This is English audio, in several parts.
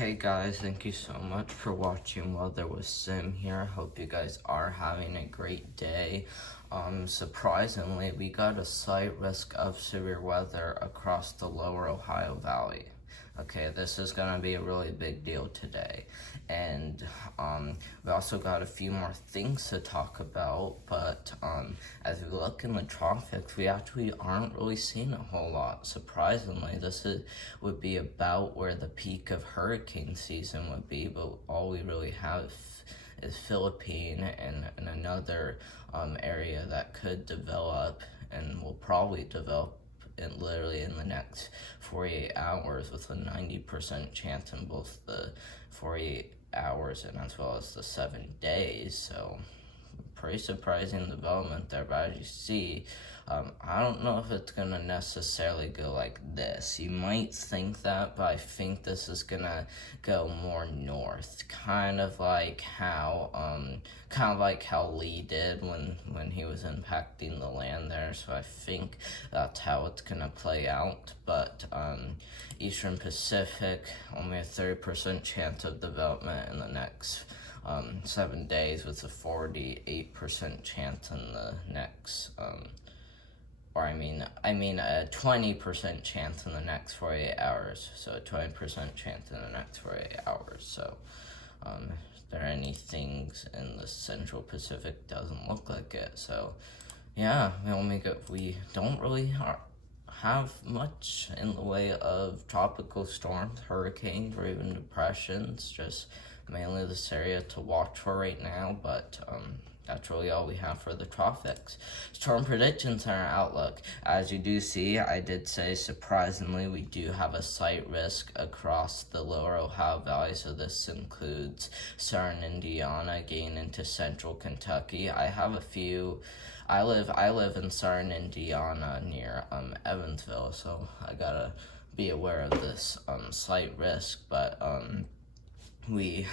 Hey guys, thank you so much for watching Weather with Sim here. Hope you guys are having a great day. Surprisingly, we got a slight risk of severe weather across the lower Ohio Valley. Okay, this is gonna be a really big deal today. And we also got a few more things to talk about, but as we look in the tropics, we actually aren't really seeing a whole lot. Surprisingly, would be about where the peak of hurricane season would be, but all we really have is Philippine and another area that could develop and will probably develop literally in the next 48 hours with a 90% chance in both the 48 hours and as well as the 7 days. So pretty surprising development there, but as you see, I don't know if it's gonna necessarily go like this. You might think that, but I think this is gonna go more north, kind of like how Lee did when he was impacting the land there. So I think that's how it's gonna play out. But Eastern Pacific, only a 30% chance of development in the next 7 days with a 48% chance in the next, a 20% chance in the next 48 hours. So a 20% chance in the next 48 hours. So, if there are any things in the Central Pacific, doesn't look like it. So, yeah, we don't really have much in the way of tropical storms, hurricanes, or even depressions. Just mainly this area to watch for right now, but that's really all we have for the tropics. Storm predictions and our outlook. As you do see, I did say surprisingly we do have a slight risk across the lower Ohio Valley, so this includes southern Indiana getting into central Kentucky. I live in southern Indiana near Evansville, so I gotta be aware of this slight risk, but we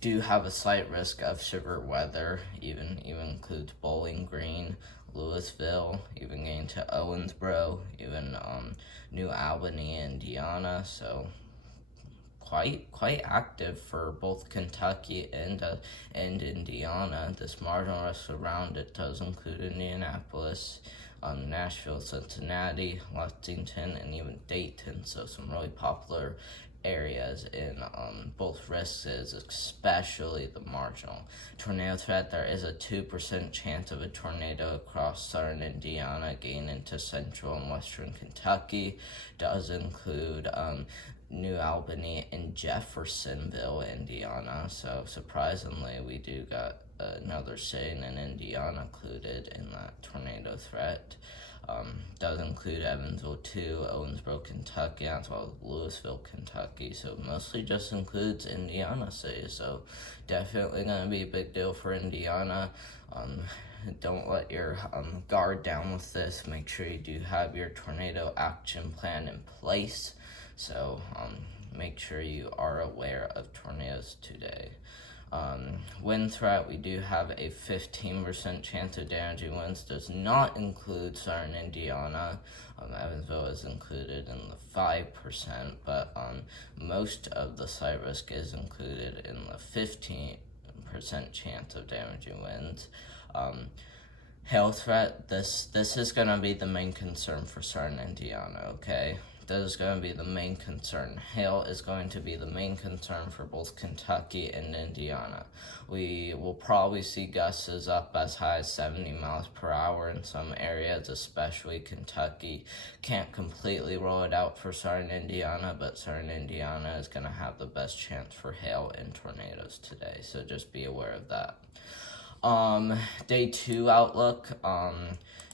do have a slight risk of severe weather, even includes Bowling Green, Louisville, even getting to Owensboro, even New Albany, Indiana. So quite active for both Kentucky and Indiana. This marginal risk around it does include Indianapolis, Nashville, Cincinnati, Lexington, and even Dayton. So some really popular areas in both risks, especially the marginal tornado threat. There is a 2% chance of a tornado across southern Indiana getting into central and western Kentucky. Does include New Albany and Jeffersonville, Indiana. So surprisingly, we do got another city in Indiana included in that tornado threat. Does include Evansville too, Owensboro, Kentucky, as well as Louisville, Kentucky. So mostly just includes Indiana cities. So definitely gonna be a big deal for Indiana. Don't let your guard down with this. Make sure you do have your tornado action plan in place. So make sure you are aware of tornadoes today. Wind threat, we do have a 15% chance of damaging winds. Does not include southern Indiana. Evansville is included in the 5%, but most of the slight risk is included in the 15% chance of damaging winds. Hail threat, this is going to be the main concern for southern Indiana, okay? That is going to be the main concern. Hail is going to be the main concern for both Kentucky and Indiana. We will probably see gusts up as high as 70 miles per hour in some areas, especially Kentucky. Can't completely roll it out for southern Indiana, but southern Indiana is going to have the best chance for hail and tornadoes today, so just be aware of that. Day 2 outlook,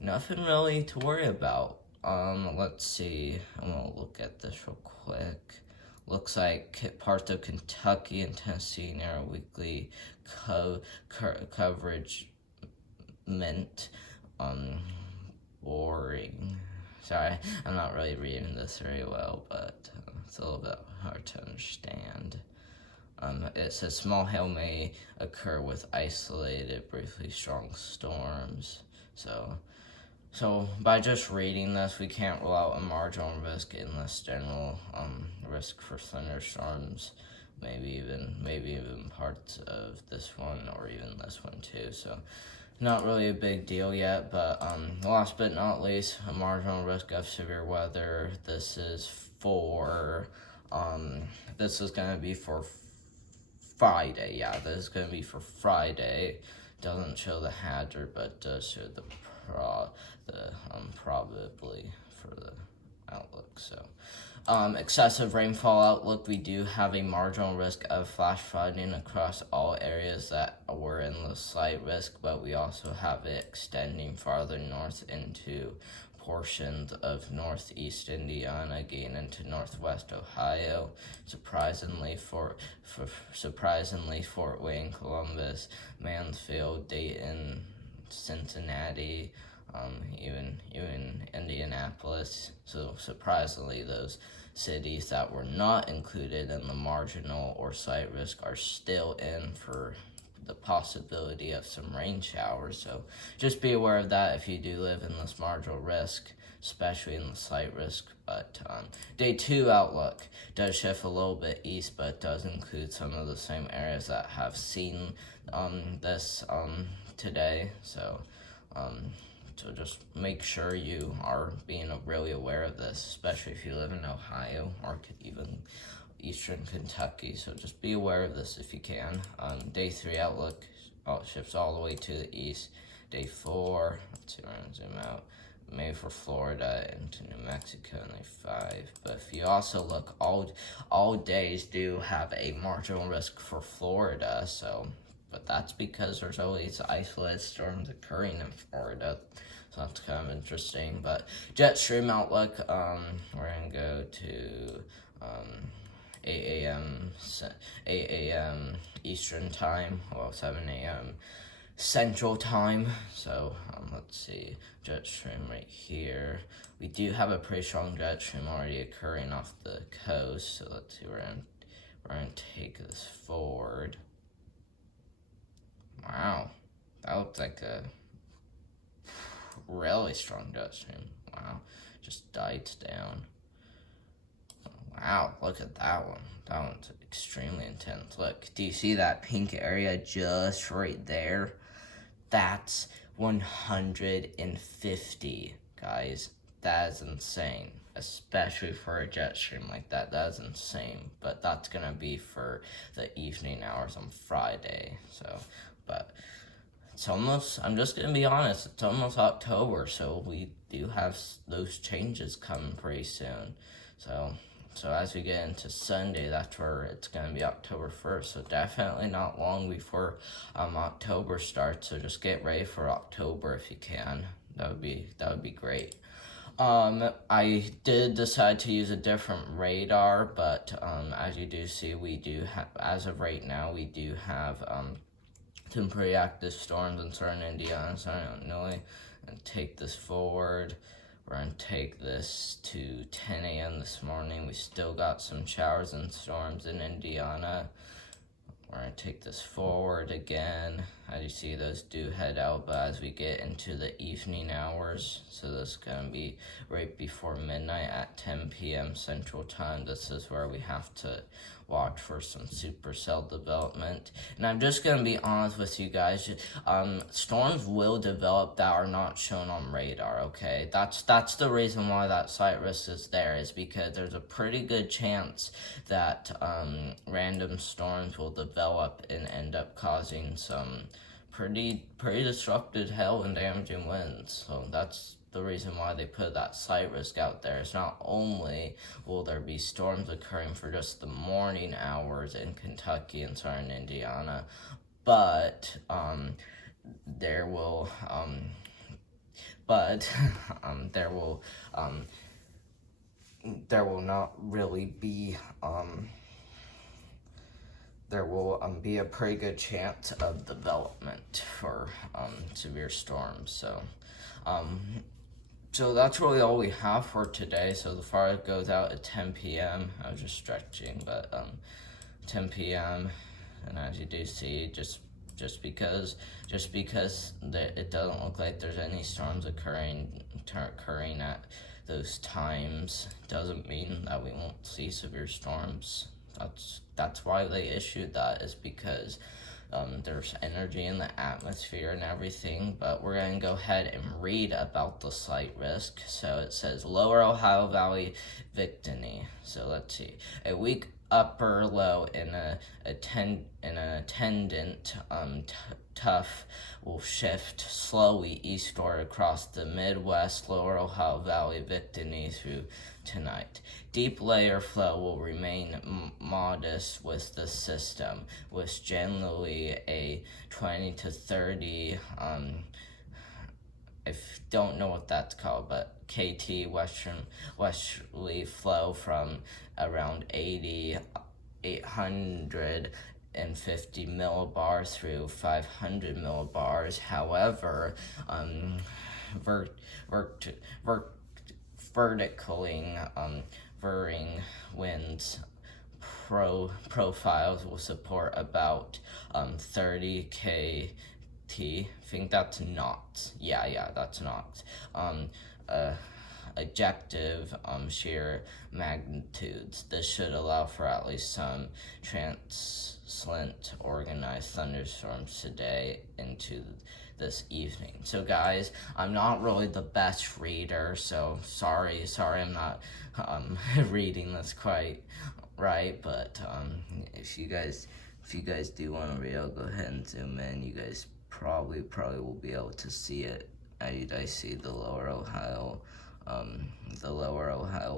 nothing really to worry about. Let's see. I'm gonna look at this real quick. Looks like parts of Kentucky and Tennessee narrow weekly coverage meant boring. Sorry, I'm not really reading this very well, but it's a little bit hard to understand. It says small hail may occur with isolated, briefly strong storms. So So by just reading this, we can't rule out a marginal risk in this general risk for thunderstorms. Maybe even parts of this one or even this one too. So not really a big deal yet, but last but not least, a marginal risk of severe weather. This is for this is gonna be for Friday. Yeah, this is gonna be for Friday. Doesn't show the hazard, but does show the probably for the outlook. So excessive rainfall outlook, we do have a marginal risk of flash flooding across all areas that were in the slight risk, but we also have it extending farther north into portions of northeast Indiana, again into northwest Ohio. Surprisingly, Fort Wayne, Columbus, Mansfield, Dayton, Cincinnati, even Indianapolis. So surprisingly, those cities that were not included in the marginal or slight risk are still in for the possibility of some rain showers. So just be aware of that if you do live in this marginal risk, especially in the slight risk. But day 2 outlook does shift a little bit east, but does include some of the same areas that have seen this today. So just make sure you are being really aware of this, especially if you live in Ohio or even eastern Kentucky. So just be aware of this if you can. Day 3 outlook shifts all the way to the east. Day 4, let's see, we're gonna zoom out. Maybe for Florida into New Mexico in day 5. But if you also look, all days do have a marginal risk for Florida. So, but that's because there's always isolated storms occurring in Florida. So that's kind of interesting. But jet stream outlook, we're gonna go to 8 a.m. Eastern time, well 7 a.m. Central time. So let's see, jet stream right here. We do have a pretty strong jet stream already occurring off the coast. So let's see, we're gonna take this forward. Wow, that looks like a really strong jet stream. Wow, just dies down. Wow, look at that one. That one's extremely intense. Look, do you see that pink area just right there? That's 150, guys. That is insane. Especially for a jet stream like that. That is insane. But that's going to be for the evening hours on Friday. So, but it's almost, I'm just going to be honest, it's almost October. So we do have those changes coming pretty soon. So as we get into Sunday, that's where it's going to be October 1st. So definitely not long before October starts. So just get ready for October if you can. That would be great. I did decide to use a different radar, but as you do see, we do have, as of right now, we do have some pretty active storms in southern Indiana and southern Illinois. And take this forward. We're going to take this to 10 a.m. this morning. We still got some showers and storms in Indiana. We're going to take this forward again. As you see, those do head out, but as we get into the evening hours, so this is going to be right before midnight at 10 p.m. Central Time. This is where we have to watch for some supercell development. And I'm just going to be honest with you guys, storms will develop that are not shown on radar, okay? That's the reason why that slight risk is there, is because there's a pretty good chance that random storms will develop and end up causing some pretty disruptive hail and damaging winds. So that's the reason why they put that slight risk out there. It's not only will there be storms occurring for just the morning hours in Kentucky and southern Indiana, but there will not really be there will be a pretty good chance of development for severe storms. So that's really all we have for today. So the fire goes out at 10 p.m. I was just stretching, but 10 p.m. And as you do see, just Just because it doesn't look like there's any storms occurring at those times doesn't mean that we won't see severe storms. That's why they issued that, is because there's energy in the atmosphere and everything. But we're going to go ahead and read about the slight risk. So it says Lower Ohio Valley Victini. So let's see. A weak upper low in an attendant tough will shift slowly eastward across the Midwest Lower Ohio Valley Victini through tonight. Deep layer flow will remain modest with the system, with generally a 20 to 30 I don't know what that's called, but KT westerly flow from around 850 millibars through 500 millibars. However, vertically varying winds profiles will support about 30 kT. I think that's knots. Yeah, that's knots. Adjective shear magnitudes. This should allow for at least some transient organized thunderstorms today into this evening. So guys, I'm not really the best reader, so sorry I'm not reading this quite right, but if you guys do want to read, I'll go ahead and zoom in. You guys probably will be able to see it. I see the lower Ohio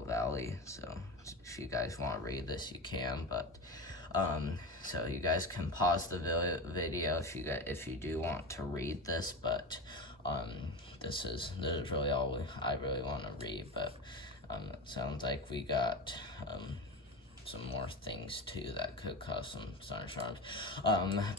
Valley. So if you guys want to read this, you can. But so you guys can pause the video if you do want to read this. But this is really all I really want to read. But it sounds like we got some more things too that could cause some thunderstorms.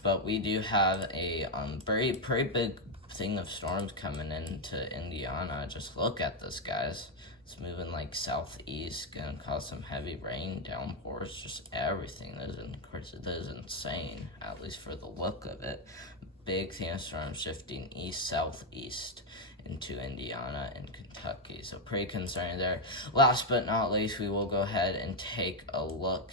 But we do have a pretty big thing of storms coming into Indiana. Just look at this, guys. It's moving like southeast, gonna cause some heavy rain, downpours, just everything. That is insane, at least for the look of it. Big thunderstorm shifting east-southeast into Indiana and Kentucky. So pretty concerning there. Last but not least, we will go ahead and take a look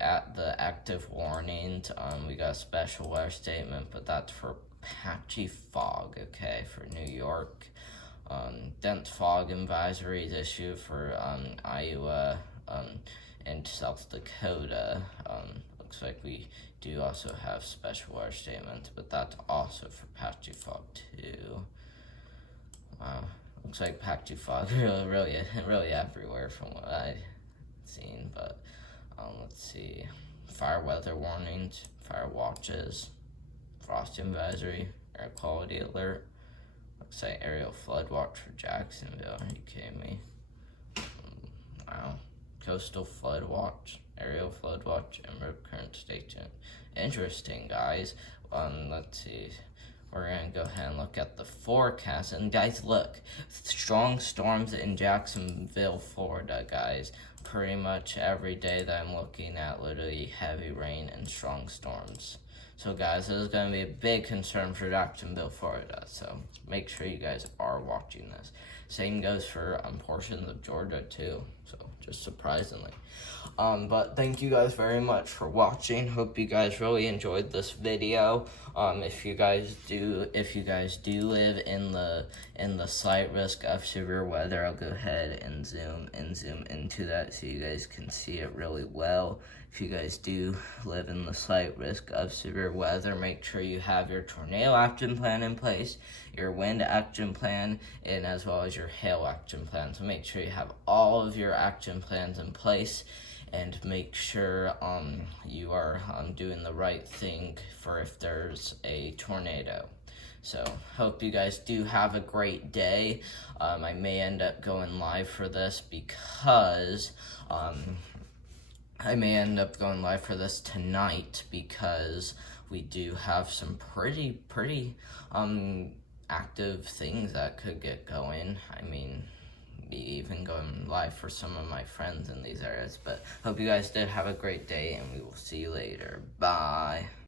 at the active warnings. We got a special weather statement, but that's for patchy fog, okay, for New York. Dense fog advisories issued for Iowa and South Dakota. Looks like we do also have special weather statements, but that's also for patchy fog too. Wow, looks like patchy fog really everywhere from what I've seen. But let's see, fire weather warnings, fire watches, frost advisory, air quality alert. Looks like aerial flood watch for Jacksonville. Are you kidding me? Wow. Coastal flood watch, aerial flood watch, and rip current station. Interesting, guys. Let's see. We're gonna go ahead and look at the forecast. And guys, look, strong storms in Jacksonville, Florida, guys. Pretty much every day that I'm looking at, literally heavy rain and strong storms. So guys, this is going to be a big concern for Jacksonville, Florida. So make sure you guys are watching this. Same goes for portions of Georgia too. So just surprisingly. But thank you guys very much for watching. Hope you guys really enjoyed this video. If you guys do live in the slight risk of severe weather, I'll go ahead and zoom into that so you guys can see it really well. If you guys do live in the slight risk of severe weather, make sure you have your tornado action plan in place, your wind action plan, and as well as your hail action plan. So make sure you have all of your action plans in place, and make sure you are doing the right thing for if there's a tornado. So hope you guys do have a great day. I may end up going live for this because tonight because we do have some pretty active things that could get going. I mean, be even going live for some of my friends in these areas. But hope you guys did have a great day, and we will see you later. Bye.